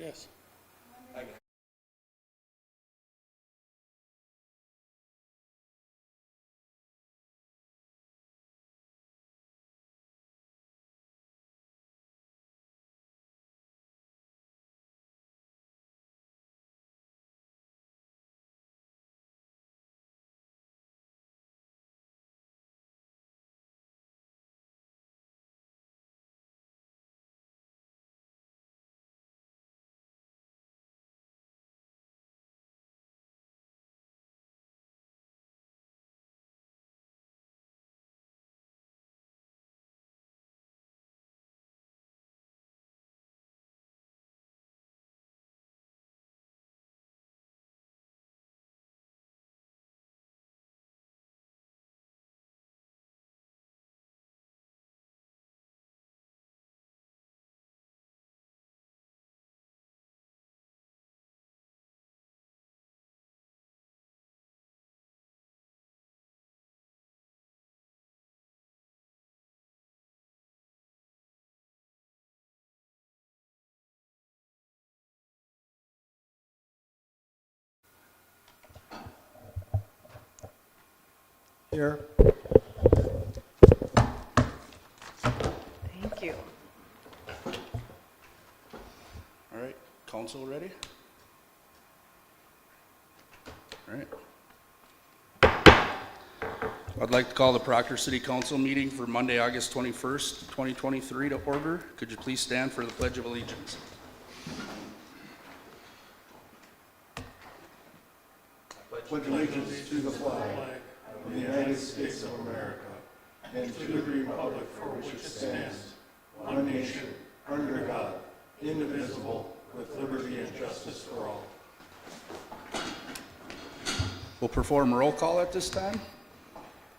Yes. Here. Thank you. All right, council ready? All right. I'd like to call the Proctor City Council meeting for Monday, August 21st, 2023 to order. Could you please stand for the Pledge of Allegiance? Pledge allegiance to the flag of the United States of America and to the republic for which it stands, one nation, under God, indivisible, with liberty and justice for all. We'll perform roll call at this time.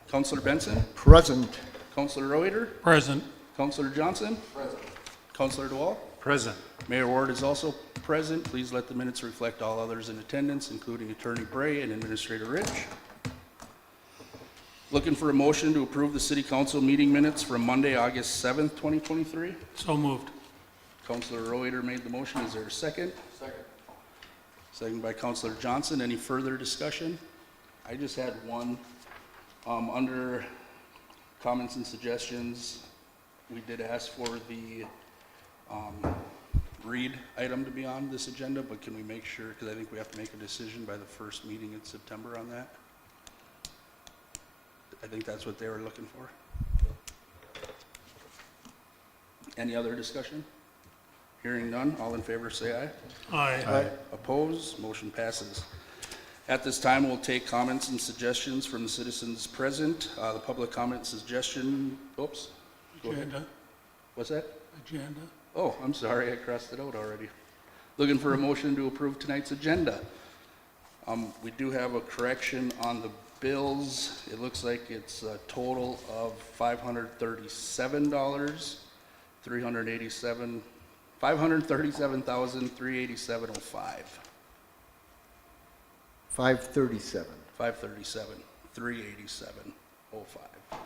Councilor Benson, Present. Councilor Reuter, Present. Councilor Johnson, Councilor DeWall. Present. Mayor Ward is also present. Please let the minutes reflect all others in attendance, including Attorney Bray and Administrator Rich. Looking for a motion to approve the City Council meeting minutes from Monday, August 7th, 2023. So moved. Councilor Reuter made the motion. Is there a second? Second. Second by Councilor Johnson. Any further discussion? I just had one. Under comments and suggestions, we did ask for the read item to be on this agenda, but can we make sure, because I think we have to make a decision by the first meeting in September on that? I think that's what they were looking for. Any other discussion? Hearing none, all in favor say aye. Aye. Opposed, motion passes. At this time, we'll take comments and suggestions from the citizens present. The public comment suggestion, oops, go ahead. Agenda. What's that? Agenda. Oh, I'm sorry, I crossed it out already. Looking for a motion to approve tonight's agenda. We do have a correction on the bills. It looks like it's a total of $537,387.05. $537,387.05. 537. 537, 387.05.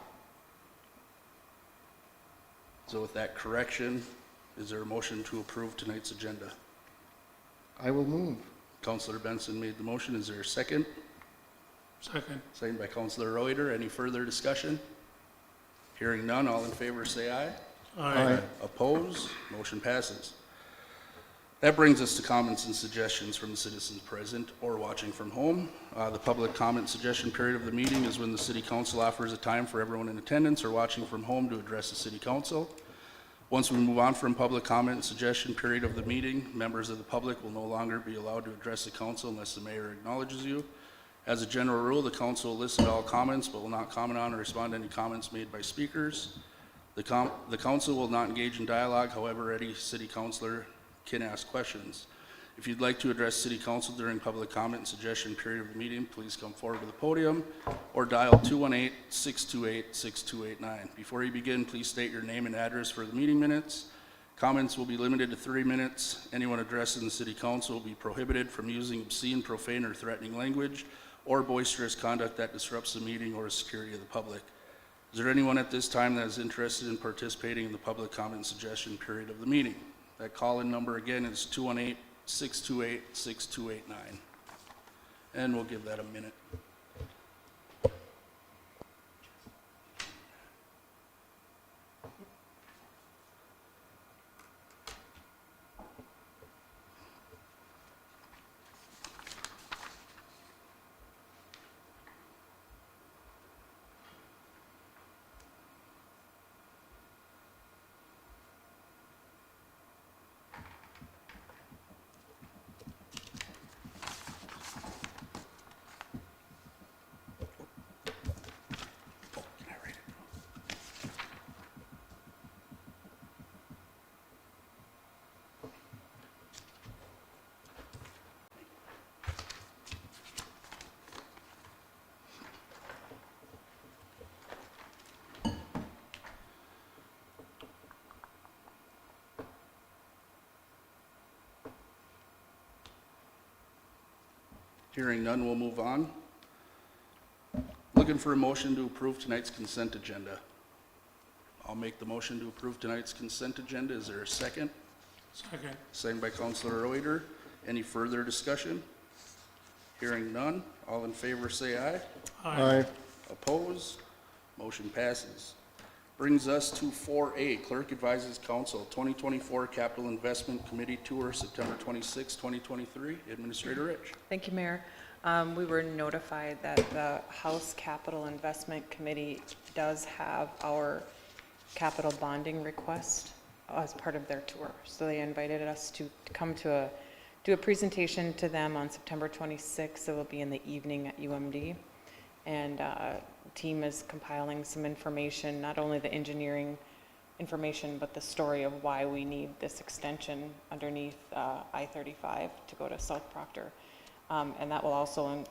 So with that correction, is there a motion to approve tonight's agenda? I will move. Councilor Benson made the motion. Is there a second? Second. Second by Councilor Reuter. Any further discussion? Hearing none, all in favor say aye. Aye. Opposed? Motion passes. That brings us to comments and suggestions from the citizens present or watching from home. The public comment suggestion period of the meeting is when the City Council offers a time for everyone in attendance or watching from home to address the City Council. Once we move on from public comment and suggestion period of the meeting, members of the public will no longer be allowed to address the council unless the mayor acknowledges you. As a general rule, the council will listen to all comments but will not comment on or respond to any comments made by speakers. The council will not engage in dialogue. However, any city councilor can ask questions. If you'd like to address City Council during public comment and suggestion period of the meeting, please come forward to the podium or dial 218-628-6289. Before you begin, please state your name and address for the meeting minutes. Comments will be limited to 3 minutes. Anyone addressing the City Council will be prohibited from using obscene, profane, or threatening language or boisterous conduct that disrupts the meeting or the security of the public. Is there anyone at this time that is interested in participating in the public comment and suggestion period of the meeting? That call-in number again is 218-628-6289. And we'll give that a minute. Oh, can I write it? Hearing none, we'll move on. Looking for a motion to approve tonight's consent agenda. I'll make the motion to approve tonight's consent agenda. Is there a second? Second. Second by Councilor Reuter. Any further discussion? Hearing none. All in favor say aye. Aye. Opposed? Motion passes. Brings us to 4A, Clerk advises Council, 2024 Capital Investment Committee Tour, September 26, 2023. Administrator Rich. Thank you, Mayor. We were notified that the House Capital Investment Committee does have our capital bonding request as part of their tour. So they invited us to come to do a presentation to them on September 26th. It will be in the evening at UMD. And team is compiling some information, not only the engineering information, but the story of why we need this extension underneath I-35 to go to South Proctor. And that will also,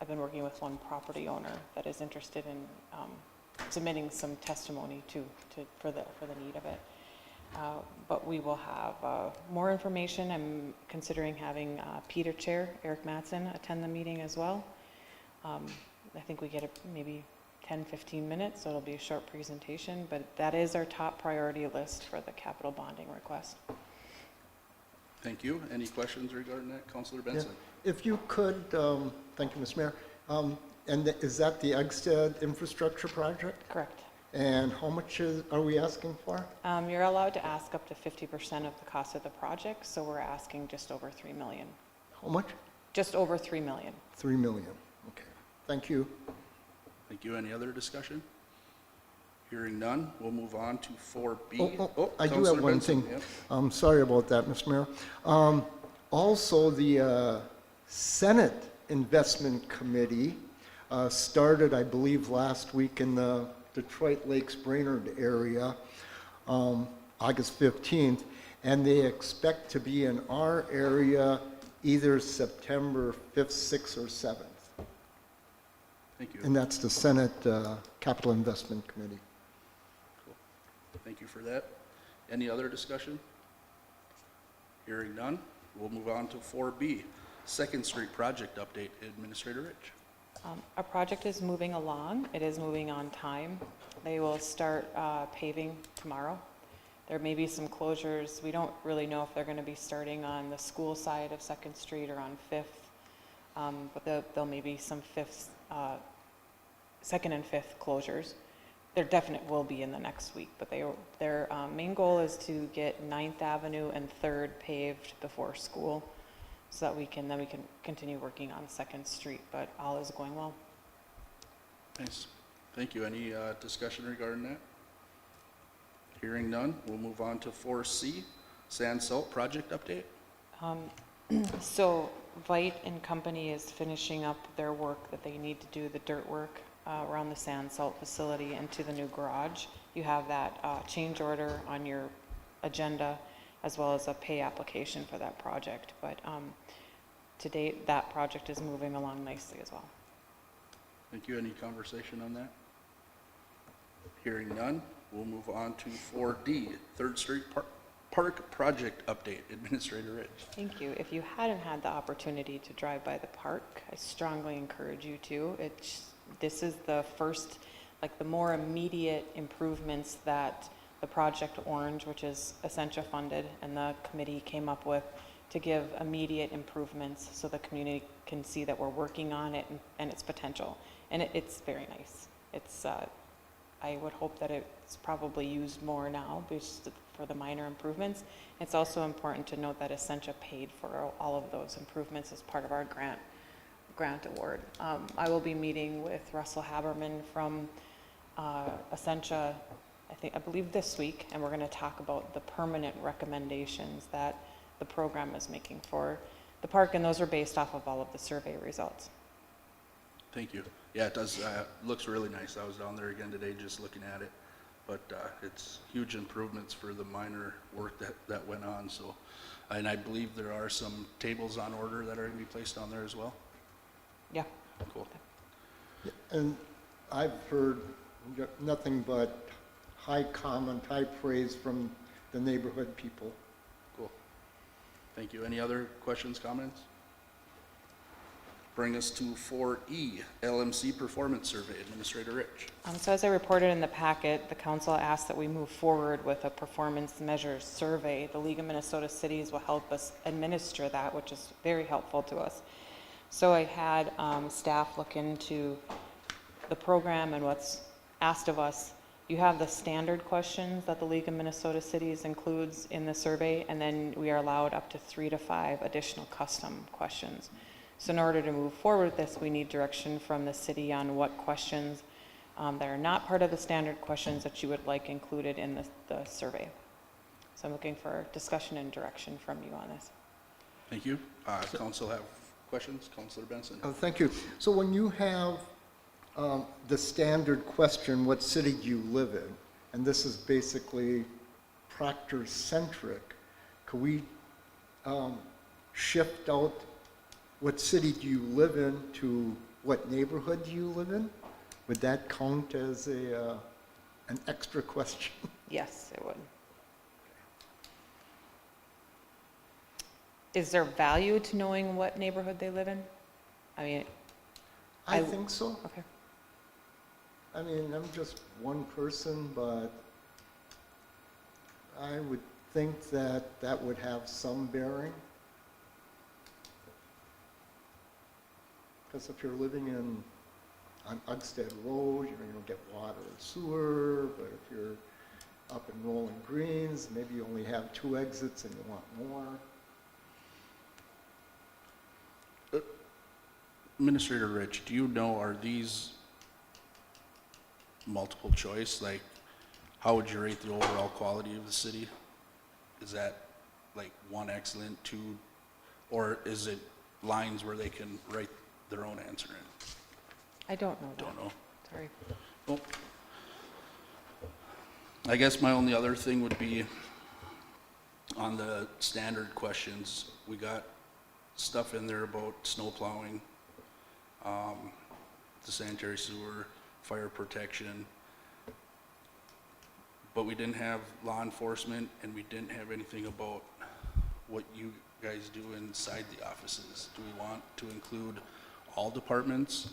I've been working with one property owner that is interested in submitting some testimony for the need of it. But we will have more information. I'm considering having Peter Chair, Eric Mattson, attend the meeting as well. I think we get maybe 10, 15 minutes, so it'll be a short presentation, but that is our top priority list for the capital bonding request. Thank you. Any questions regarding that? Councilor Benson? If you could, thank you, Mr. Mayor. Is that the Eggstead infrastructure project? Correct. And how much are we asking for? You're allowed to ask up to 50% of the cost of the project, so we're asking just over 3 million. How much? Just over 3 million. 3 million. Okay. Thank you. Thank you. Any other discussion? Hearing none, we'll move on to 4B. I do Councilor have one Benson, thing. yep. Sorry about that, Mr. Mayor. Also, the Senate Investment Committee started, I believe, last week in the Detroit Lakes Brainerd area, August 15th, and they expect to be in our area either September 5th, 6th, or 7th. Thank you. And that's the Senate Capital Investment Committee. Cool. Thank you for that. Any other discussion? Hearing none, we'll move on to 4B, Second Street Project Update. Administrator Rich. Our project is moving along. It is moving on time. They will start paving tomorrow. There may be some closures. We don't really know if they're going to be starting on the school side of Second Street or on Fifth, but there may be some second and fifth closures. There definitely will be in the next week, but their main goal is to get 9th Avenue and 3rd paved before school, so that we can continue working on 2nd Street, but all is going well. Nice. Thank you. Any discussion regarding that? Hearing none, we'll move on to 4C, Sand Salt Project Update. So Vite and Company is finishing up their work that they need to do, the dirt work around the sand salt facility into the new garage. You have that change order on your agenda, as well as a pay application for that project. But to date, that project is moving along nicely as well. Thank you. Any conversation on that? Hearing none, we'll move on to 4D, Third Street Park Project Update. Administrator Rich. Thank you. If you hadn't had the opportunity to drive by the park, I strongly encourage you to. This is the first, like the more immediate improvements that the Project Orange, which is Essentia funded, and the committee came up with to give immediate improvements so the community can see that we're working on it and its potential. And it's very nice. It's, I would hope that it's probably used more now just for the minor improvements. It's also important to note that Essentia paid for all of those improvements as part of our grant award. I will be meeting with Russell Haberman from Essentia, I believe this week, and we're going to talk about the permanent recommendations that the program is making for the park, and those are based off of all of the survey results. Thank you. Yeah, it does, looks really nice. I was down there again today just looking at it. But it's huge improvements for the minor work that went on, so. And I believe there are some tables on order that are going to be placed on there as well. Yeah. Cool. And I've heard nothing but high comment, high praise from the neighborhood people. Cool. Thank you. Any other questions, comments? Bring us to 4E, LMC Performance Survey, Administrator Rich. So as I reported in the packet, the council asked that we move forward with a performance measures survey. The League of Minnesota Cities will help us administer that, which is very helpful to us. So I had staff look into the program and what's asked of us. You have the standard questions that the League of Minnesota Cities includes in the survey, and then we are allowed up to 3 to 5 additional custom questions. So in order to move forward with this, we need direction from the city on what questions that are not part of the standard questions that you would like included in the survey. So I'm looking for discussion and direction from you on this. Thank you. Council have questions? Councilor Benson. Oh, thank you. So when you have the standard question, what city do you live in? And this is basically Proctor-centric. Could we shift out what city do you live in to what neighborhood do you live in? Would that count as an extra question? Yes, it would. Is there value to knowing what neighborhood they live in? I mean, I think so. okay. I mean, I'm just one person, but I would think that that would have some bearing. Because if you're living on Uggstead Road, you don't get water or sewer, but if you're up in Rolling Greens, maybe you only have 2 exits and you want more. Administrator Rich, do you know, are these multiple choice? Like, how would you rate the overall quality of the city? Is that like 1 excellent, 2, or is it lines where they can write their own answer in? I don't know that. Don't know. Sorry. Well, I guess my only other thing would be on the standard questions. We got stuff in there about snow plowing, the sanitary sewer, fire protection, but we didn't have law enforcement, and we didn't have anything about what you guys do inside the offices. Do we want to include all departments?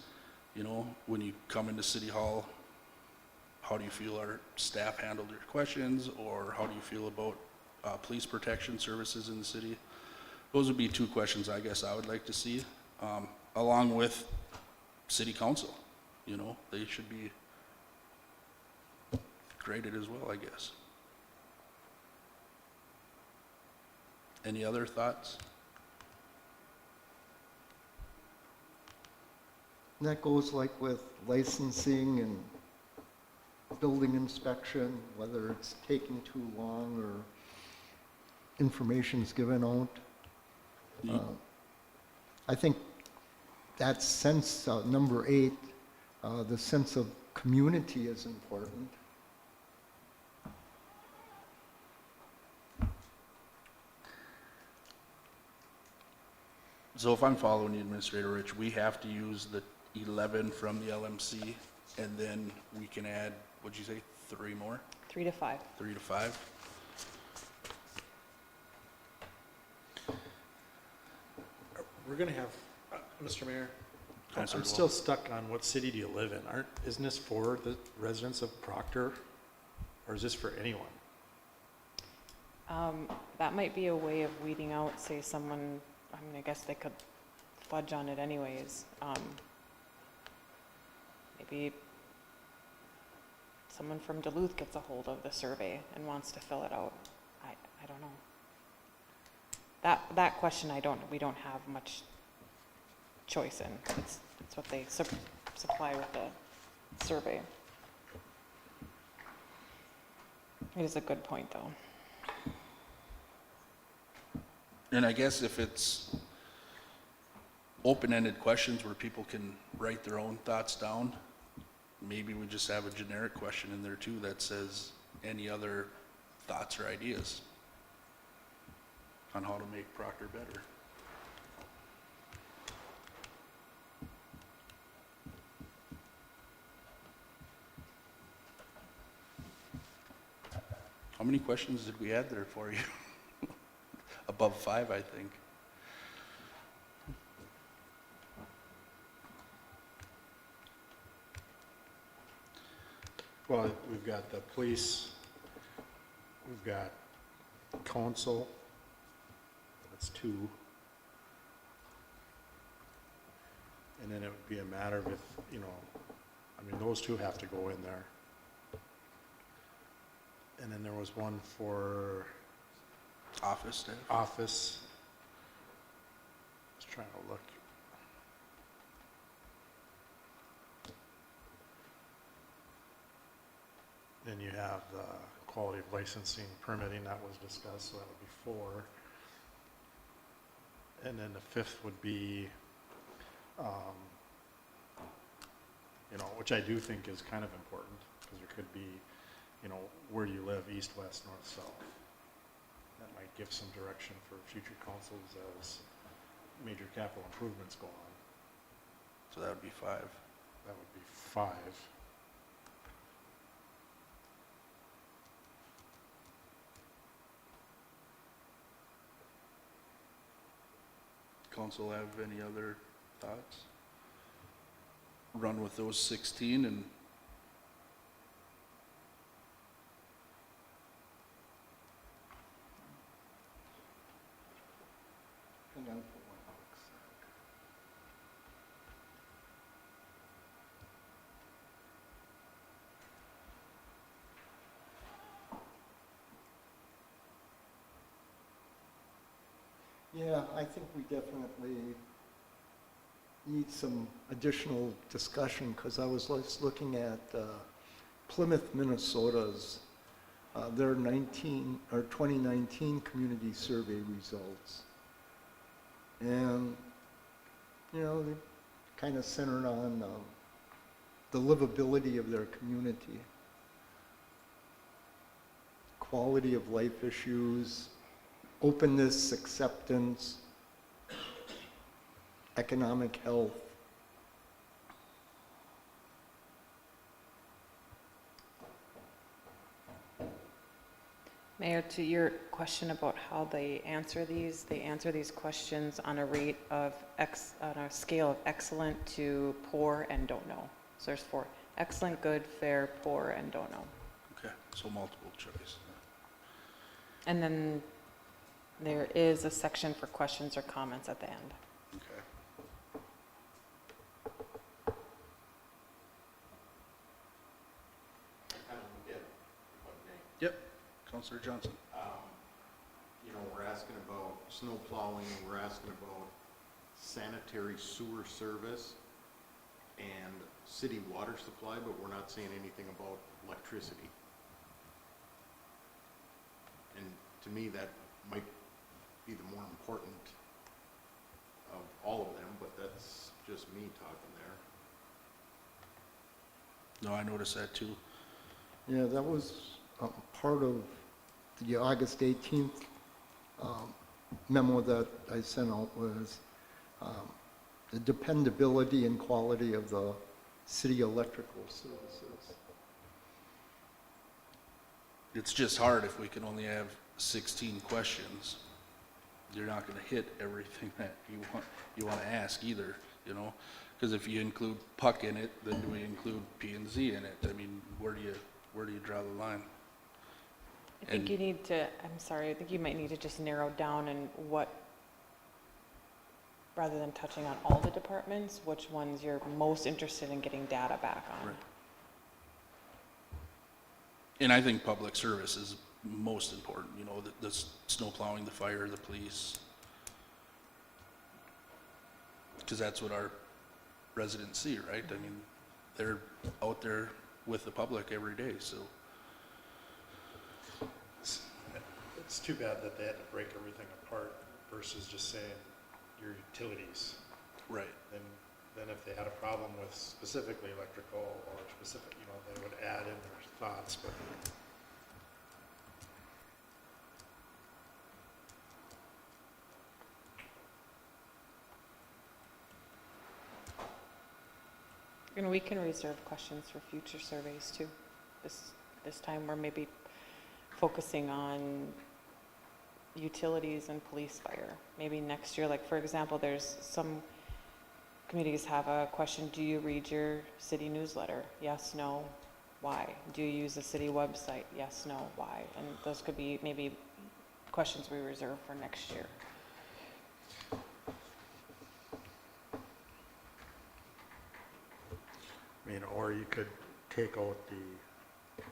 You know, when you come into City Hall, how do you feel our staff handled your questions, or how do you feel about police protection services in the city? Those would be 2 questions I guess I would like to see, along with city council. You know, they should be graded as well, I guess. Any other thoughts? And that goes like with licensing and building inspection, whether it's taking too long or information's given out. I think that sense, number 8, the sense of community is important. So if I'm following the Administrator Rich, we have to use the 11 from the LMC, and then we can add, what'd you say, 3 more? 3 to 5. 3 to 5? We're gonna have, Mr. Mayor, Councilor I'm Wolf. still stuck on what city do you live in? Isn't this for the residents of Proctor? Or is this for anyone? That might be a way of weeding out, say, someone, I mean, I guess they could fudge on it anyways. Maybe someone from Duluth gets a hold of the survey and wants to fill it out. I don't know. That question, we don't have much choice in. It's what they supply with the survey. It is a good point, though. And I guess if it's open-ended questions where people can write their own thoughts down, maybe we just have a generic question in there too that says any other thoughts or ideas on how to make Proctor better. How many questions did we add there for you? Above 5, I think. Well, we've got the police, we've got council, that's 2. And then it would be a matter of if, I mean, those 2 have to go in there. And then there was one for Office staff. office. Just trying to look. Then you have the quality of licensing, permitting, that was discussed, so that would be 4. And then the 5th would be, which I do think is kind of important, because there could be, where do you live, east, west, north, south? That might give some direction for future councils as major capital improvements go on. So that would be 5. That would be 5. Council have any other thoughts? Run with those 16 and Hang on for 1 quick sec. Yeah, I think we definitely need some additional discussion, because I was just looking at Plymouth, Minnesota's, their 2019 community survey results. And, they kind of centered on the livability of their community, quality of life issues, openness, acceptance, economic health. Mayor, to your question about how they answer these questions on a rate of on a scale of excellent to poor and don't know. So there's 4: excellent, good, fair, poor, and don't know. okay, so multiple choice. And then there is a section for questions or comments at the end. Okay. Yep, Councilor Johnson. We're asking about snow plowing, we're asking about sanitary sewer service and city water supply, but we're not saying anything about electricity. And to me, that might be the more important of all of them, but that's just me talking there. No, I noticed that too. Yeah, that was part of the August 18th memo that I sent out, was the dependability and quality of the city electrical services. It's just hard if we can only have 16 questions. You're not going to hit everything that you want to ask either, because if you include Puck in it, then do we include P and Z in it? I mean, where do you draw the line? I think you need to, I'm sorry, I think you might need to just narrow down and what, rather than touching on all the departments, which ones you're most interested in getting data back on. Right. And I think public service is most important, you know, the snow plowing, the fire, the police. Because that's what our residents see, right? I mean, they're out there with the public every day, so. It's too bad that they had to break everything apart versus just saying your utilities. Right. Then if they had a problem with specifically electrical or specific, you know, they would add in their thoughts, but. And we can reserve questions for future surveys too. This time we're maybe focusing on utilities and police fire. Maybe next year, like for example, there's some communities have a question, do you read your city newsletter? Yes, no, why? Do you use the city website? Yes, no, why? And those could be maybe questions we reserve for next year. I mean, or you could take out the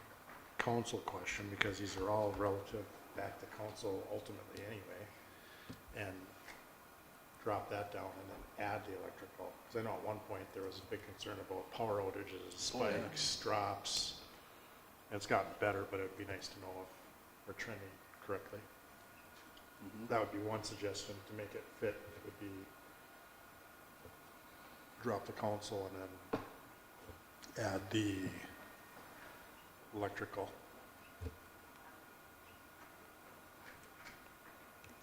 council question, because these are all relative back to council ultimately anyway, and drop that down and then add the electrical. Because I know at one point there was a big concern about power outages, spikes, drops. And it's gotten better, but it'd be nice to know if we're trending correctly. That would be one suggestion to make it fit. It would be drop the council and then add the electrical.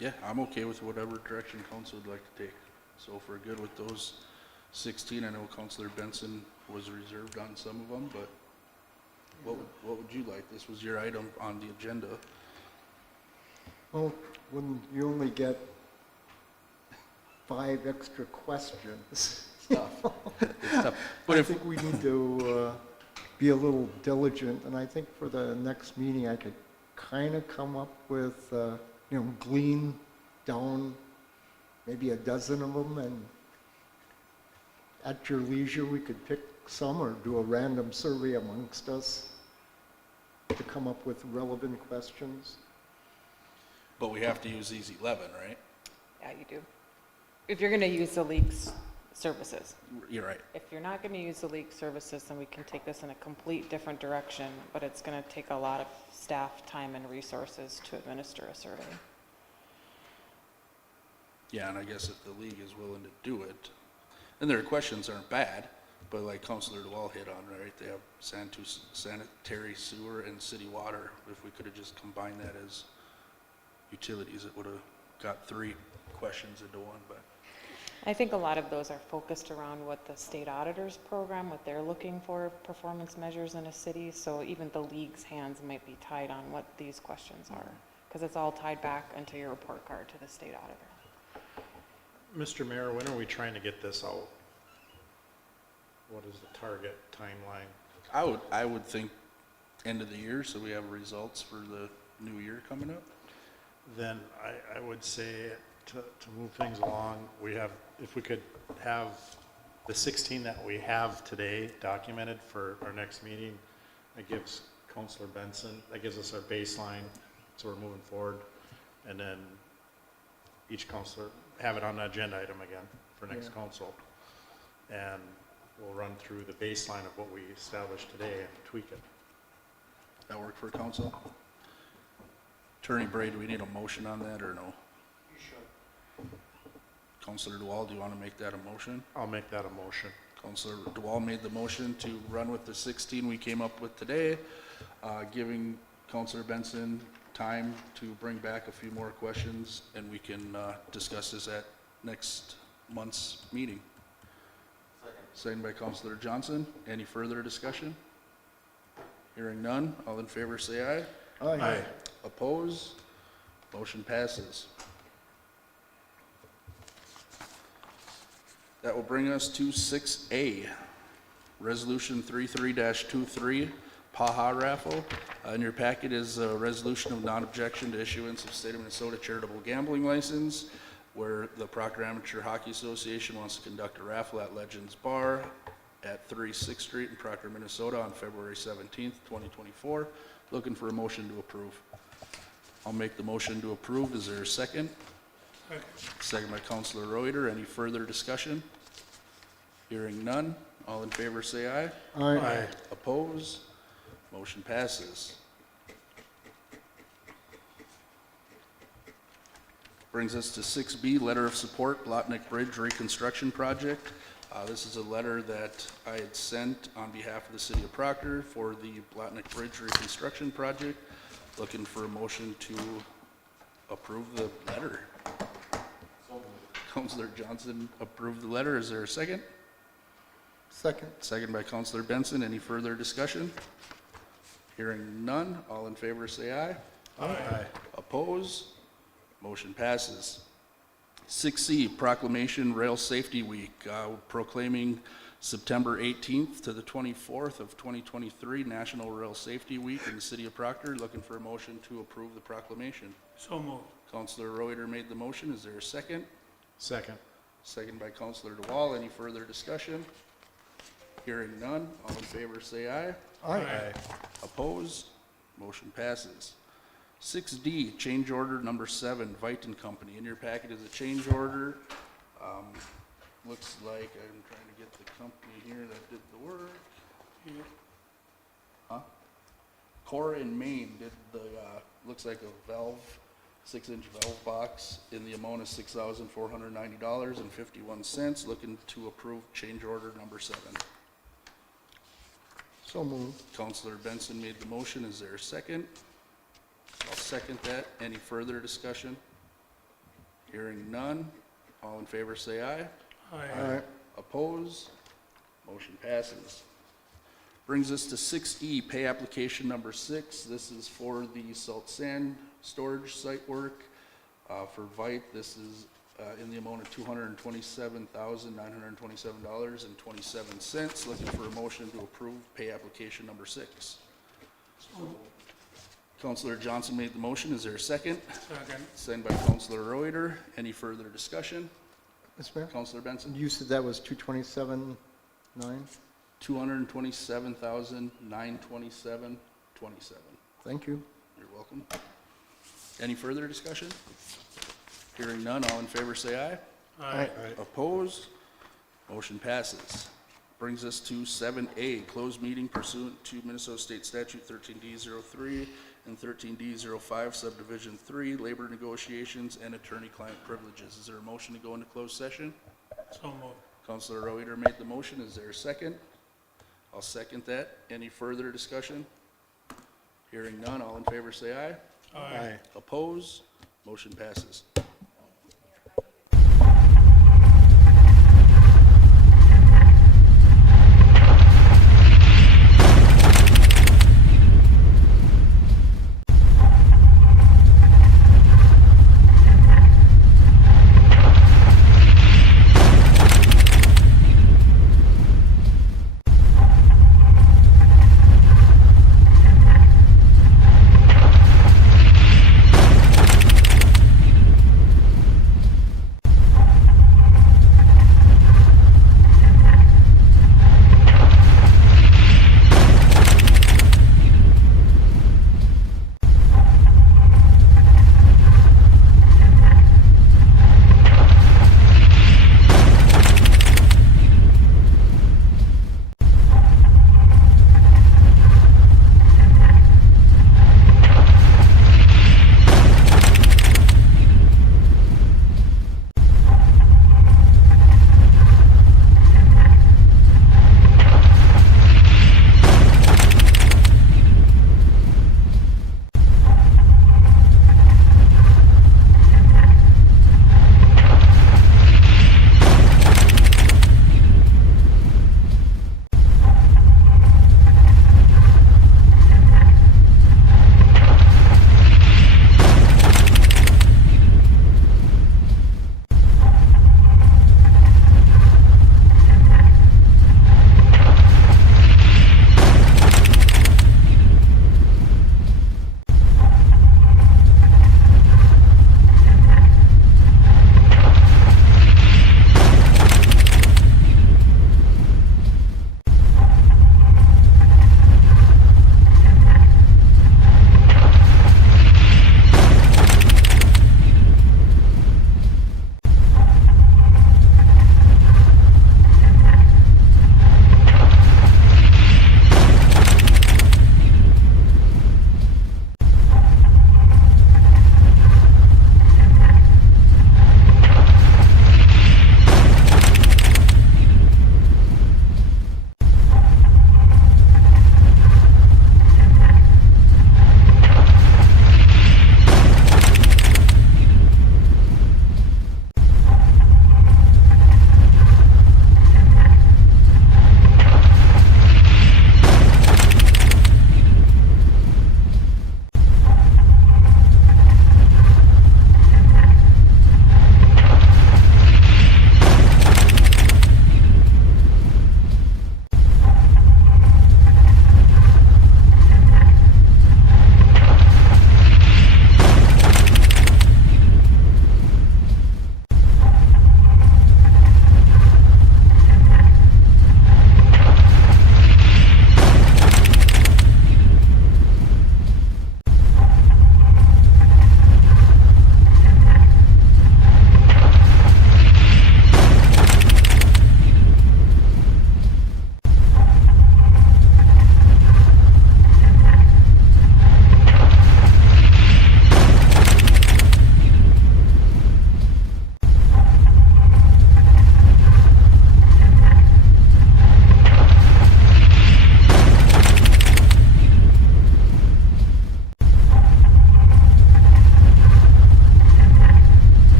Yeah, I'm okay with whatever direction council would like to take. So if we're good with those 16, I know Councilor Benson was reserved on some of them, but what would you like? This was your item on the agenda. Well, when you only get 5 extra questions, It's tough. But I if, think we need to be a little diligent, and I think for the next meeting, I could kind of come up with, glean down maybe a dozen of them, and at your leisure, we could pick some or do a random survey amongst us to come up with relevant questions. but we have to use these 11, right? Yeah, you do. If you're gonna use the league's services. You're right. If you're not gonna use the league services, then we can take this in a complete different direction, but it's gonna take a lot of staff time and resources to administer a survey. Yeah, and I guess if the league is willing to do it, and their questions aren't bad, but like Councilor DeWall hit on, right, they have sanitary sewer and city water. If we could have just combined that as utilities, it would have got 3 questions into one, but. I think a lot of those are focused around what the state auditors program, what they're looking for, performance measures in a city, so even the league's hands might be tied on what these questions are, because it's all tied back into your report card to the state auditor. Mr. Mayor, when are we trying to get this out? What is the target timeline? I would think end of the year, so we have results for the new year coming up. Then I would say to move things along, if we could have the 16 that we have today documented for our next meeting, that gives Councilor Benson, that gives us our baseline, so we're moving forward. And then each councilor, have it on the agenda item again for next council. And we'll run through the baseline of what we established today and tweak it. That work for council? Attorney Bray, do we need a motion on that or no? You should. Councilor DeWall, do you want to make that a motion? I'll make that a motion. Councilor DeWall made the motion to run with the 16 we came up with today, giving Councilor Benson time to bring back a few more questions, and we can discuss this at next month's meeting. Second by Councilor Johnson. Any further discussion? Hearing none, all in favor say aye. Aye. Oppose? Motion passes. That will bring us to 6A, Resolution 33-23, Paha raffle. In your packet is a resolution of non-objection to issuance of state of Minnesota charitable gambling license, where the Proctor Amateur Hockey Association wants to conduct a raffle at Legends Bar at 36th Street in Proctor, Minnesota on February 17th, 2024. Looking for a motion to approve. I'll make the motion to approve. Is there a second? Second. Second by Counselor Reuter. Any further discussion? Hearing none. All in favor say aye. Aye. Oppose? Motion passes. Brings us to 6B, letter of support, Blotnick Bridge Reconstruction Project. This is a letter that I had sent on behalf of the city of Proctor for the Blotnick Bridge Reconstruction Project. Looking for a motion to approve the letter. Councilor Johnson approved the letter. Is there a second? Second. Second by Councilor Benson. Any further discussion? Hearing none. All in favor say aye. Aye. Oppose? Motion passes. 6C, Proclamation Rail Safety Week, proclaiming September 18th to the 24th of 2023 National Rail Safety Week in the city of Proctor. Looking for a motion to approve the proclamation. So moved. Councilor Reuter made the motion. Is there a second? Second. Second by Councilor DeWall. Any further discussion? Hearing none. All in favor say aye. Aye. Opposed? Motion passes. 6D, change order number 7, Vite and Company. In your packet is a change order. Looks like, I'm trying to get the company here that did the work. Huh? Cora in Maine did the, looks like a valve, 6-inch valve box in the amount of $6,490.51. Looking to approve change order number 7. So moved. Councilor Benson made the motion. Is there a second? I'll second that. Any further discussion? Hearing none. All in favor say aye. Aye. Oppose? Motion passes. Brings us to 6E, pay application number 6. This is for the salt sand storage site work for Vite. This is in the amount of $227,927.27. Looking for a motion to approve pay application number 6. Councilor Johnson made the motion. Is there a second? Second. Second by Councilor Reuter. Any further discussion? Mr. Mayor? Councilor Benson? You said that was 227.9? $227,927.27. Thank you. You're welcome. Any further discussion? Hearing none, all in favor say aye. Aye. Opposed? Motion passes. Brings us to 7A, closed meeting pursuant to Minnesota State Statute 13D03 and 13D05, Subdivision 3, labor negotiations and attorney-client privileges. Is there a motion to go into closed session? So moved. Councilor Reuter made the motion. Is there a second? I'll second that. Any further discussion? Hearing none, all in favor say aye. Aye. Oppose? Motion passes.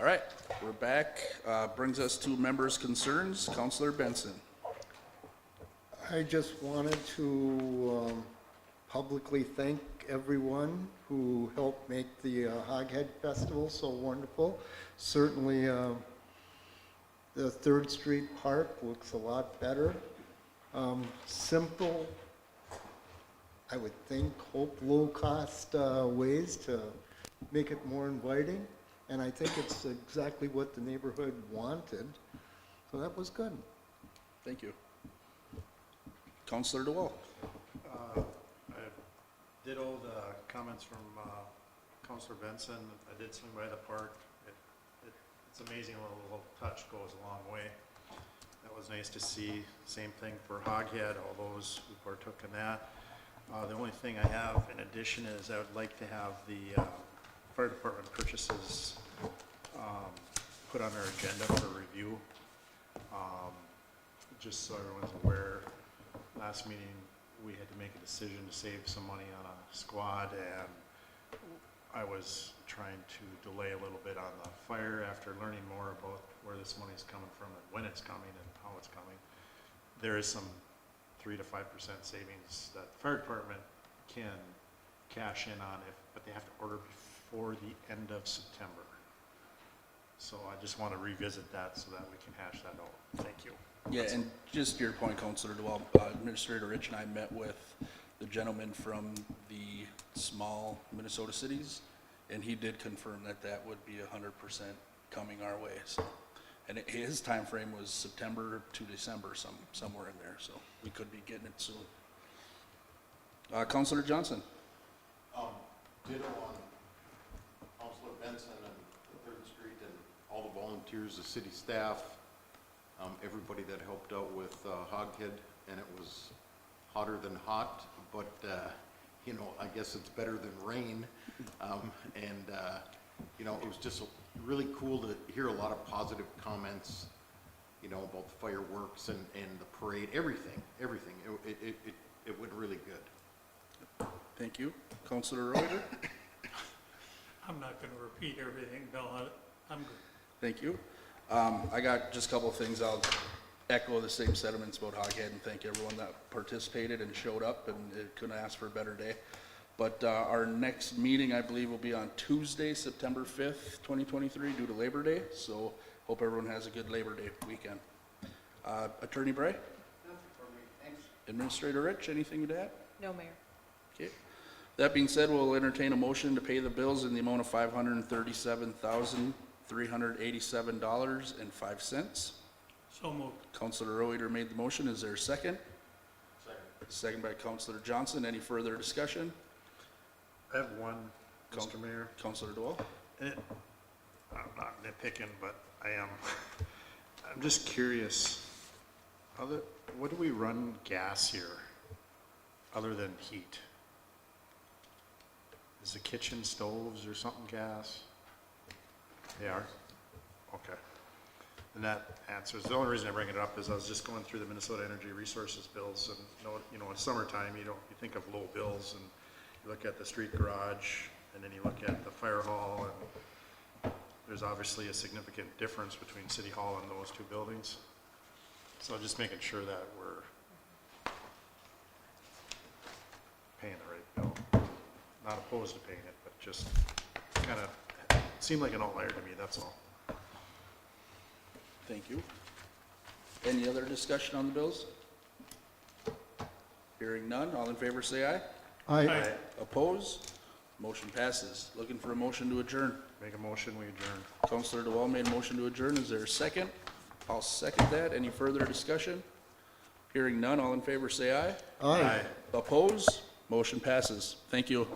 All right, we're back. Brings us to members' concerns. Counselor Benson. I just wanted to publicly thank everyone who helped make the Hoghead Festival so wonderful. Certainly, the Third Street Park looks a lot better. Simple, I would think, hope low-cost ways to make it more inviting. And I think it's exactly what the neighborhood wanted. So that was good. Thank you. Counselor DeWall. I ditto the comments from Counselor Benson. I did swing by the park. It's amazing what a little touch goes a long way. That was nice to see. Same thing for Hoghead, all those who partook in that. The only thing I have in addition is I would like to have the fire department purchases put on our agenda for review. Just so everyone's aware, last meeting we had to make a decision to save some money on a squad, and I was trying to delay a little bit on the fire after learning more about where this money's coming from and when it's coming and how it's coming. There is some 3 to 5% savings that the fire department can cash in on, but they have to order before the end of September. So I just want to revisit that so that we can hash that out. Thank you. Yeah, and just to your point, Counselor DeWall, Administrator Rich and I met with the gentleman from the small Minnesota cities, and he did confirm that that would be 100% coming our way. So, and his time frame was September to December, somewhere in there. So we could be getting it soon. Counselor Johnson. Ditto on Councilor Benson and the Third Street and all the volunteers, the city staff, everybody that helped out with Hoghead, and it was hotter than hot, but you know, I guess it's better than rain. You know, it was just really cool to hear a lot of positive comments, you know, about the fireworks and the parade, everything. It went really good. Thank you. Counselor Reuter. I'm not gonna repeat everything, no, I'm good. Thank you. I got just a couple of things. I'll echo the same sentiments about Hoghead and thank everyone that participated and showed up, and it couldn't ask for a better day. But our next meeting, I believe, will be on Tuesday, September 5th, 2023, due to Labor Day. So hope everyone has a good Labor Day weekend. Attorney Bray? Nothing for me, thanks. Administrator Rich, anything to add? No, Mayor. Okay. That being said, we'll entertain a motion to pay the bills in the amount of $537,387.05. So moved. Councilor Reuter made the motion. Is there a second? Second. Second by Councilor Johnson. Any further discussion? I have one, Mr. Mayor. Councilor DeWall? I'm not nitpicking, but I am. I'm just curious, what do we run gas here, other than heat? Is the kitchen stoves or something gas? They are? Okay. And that answers, the only reason I bring it up is I was just going through the Minnesota Energy Resources bills, and you know, in summertime, you think of low bills, and you look at the street garage, and then you look at the fire hall, and there's obviously a significant difference between City Hall and those two buildings. So just making sure that we're paying the right bill. Not opposed to paying it, but just kind of seemed like an outlier to me, that's all. Thank you. Any other discussion on the bills? Hearing none, all in favor say aye. Aye. Opposed? Motion passes. Looking for a motion to adjourn. Make a motion, we adjourn. Councilor DeWall made a motion to adjourn. Is there a second? I'll second that. Any further discussion? Hearing none, all in favor say aye. Aye. Opposed? Motion passes. Thank you.